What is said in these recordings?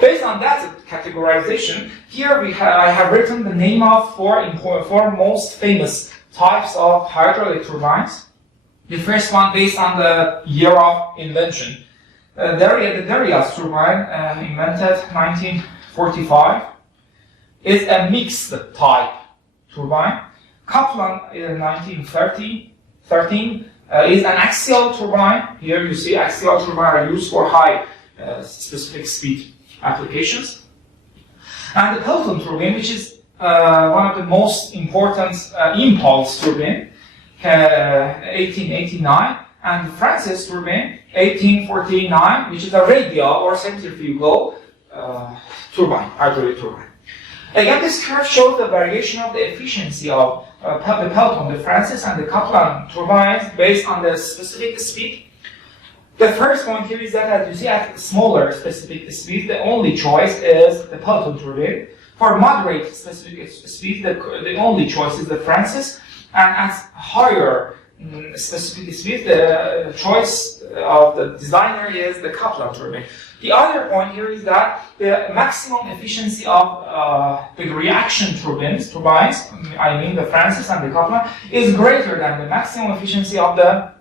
Based on that categorization, here I have written the name of four most famous types of hydraulic turbines. The first one based on the year of invention. The Darius turbine, invented 1945, is a mixed type turbine. Kaplan in 1913 is an axial turbine. Here you see axial turbine are used for high specific speed applications. And the Pelton turbine, which is one of the most important impulse turbine, 1889, and the Francis turbine, 1849, which is a radial or centrifugal turbine, hydraulic turbine. Again, this curve shows the variation of the efficiency of the Pelton, the Francis, and the Kaplan turbines based on the specific speed. The first point here is that, as you see, at smaller specific speed, the only choice is the Pelton turbine. For moderate specific speed, the only choice is the Francis, and at higher specific speed, the choice of the designer is the Kaplan turbine. The other point here is that the maximum efficiency of the reaction turbines, I mean the Francis and the Kaplan, is greater than the maximum efficiency of the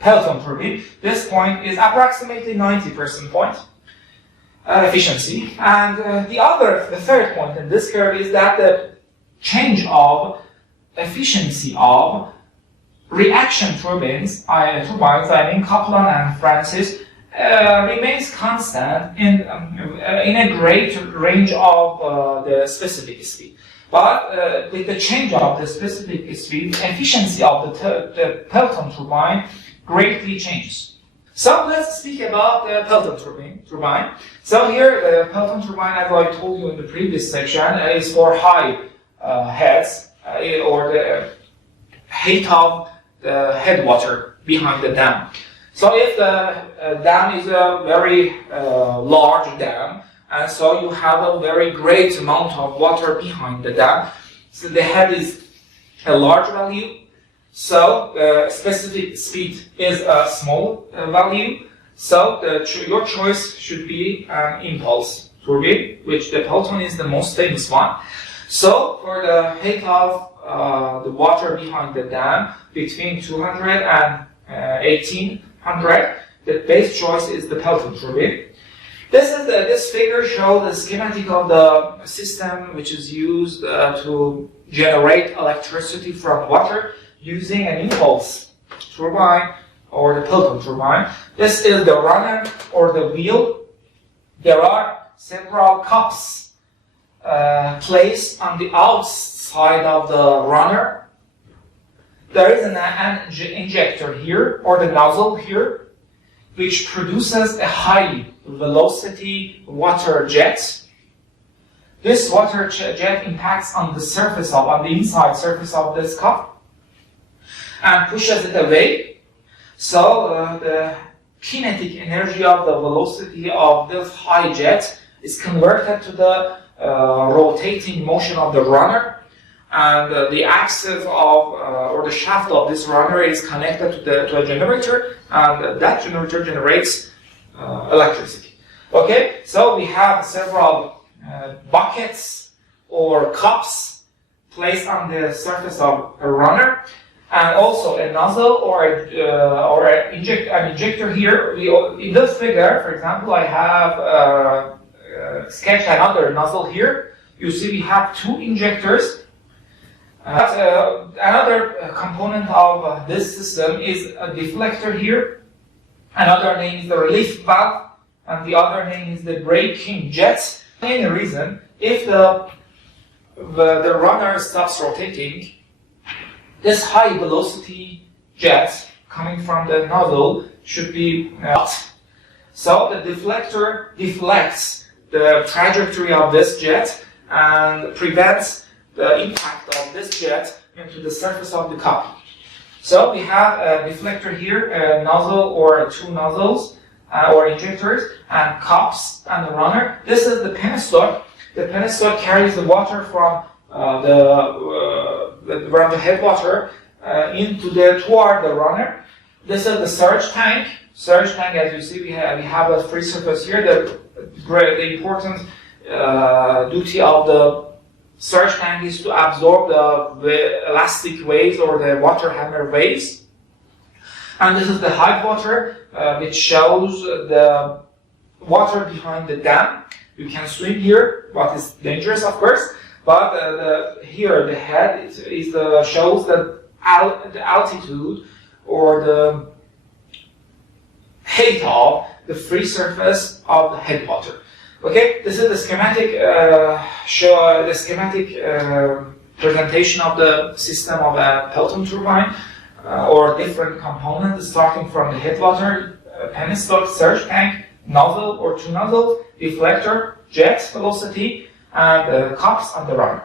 Pelton turbine. This point is approximately 90% point efficiency. And the third point in this curve is that the change of efficiency of reaction turbines, I mean Kaplan and Francis, remains constant in a great range of the specific speed. But with the change of the specific speed, efficiency of the Pelton turbine greatly changes. So let's speak about the Pelton turbine. So here the Pelton turbine, as I told you in the previous section, is for high heads or the height of the headwater behind the dam. So if the dam is a very large dam, and so you have a very great amount of water behind the dam, so the head is a large value, so the specific speed is a small value, so your choice should be an impulse turbine, which the Pelton is the most famous one. So for the height of the water behind the dam, between 200 and 1800, the base choice is the Pelton turbine. This figure shows the schematic of the system which is used to generate electricity from water using an impulse turbine or the Pelton turbine. This is the runner or the wheel. There are several cups placed on the outside of the runner. There is an injector here, or the nozzle here, which produces a high velocity water jet. This water jet impacts on the inside surface of this cup and pushes it away. So the kinetic energy of the velocity of this high jet is converted to the rotating motion of the runner, and the axis of or the shaft of this runner is connected to a generator, and that generator generates electricity. Okay, so we have several buckets or cups placed on the surface of a runner, and also a nozzle or an injector here. In this figure, for example, I have sketched another nozzle here. You see we have two injectors. Another component of this system is a deflector here. Another name is the relief valve, and the other name is the braking jet. For any reason, if the runner stops rotating, this high velocity jet coming from the nozzle should be stopped. So the deflector deflects the trajectory of this jet and prevents the impact of this jet into the surface of the cup. So we have a deflector here, a nozzle or two nozzles or injectors, and cups and the runner. This is the penstock. The penstock carries the water from the headwater toward the runner. This is the surge tank. Surge tank, as you see, we have a free surface here. The the important duty of the surge tank is to absorb the elastic waves or the water hammer waves. And this is the height water, which shows the water behind the dam. You can swim here, but it's dangerous, of course. But here, the head shows the altitude or the height of the free surface of the headwater. Okay, this is the schematic presentation of the system of a Pelton turbine or different components, starting from the headwater, penstock, surge tank, nozzle or two nozzle, deflector, jet velocity, and cups on the rudder.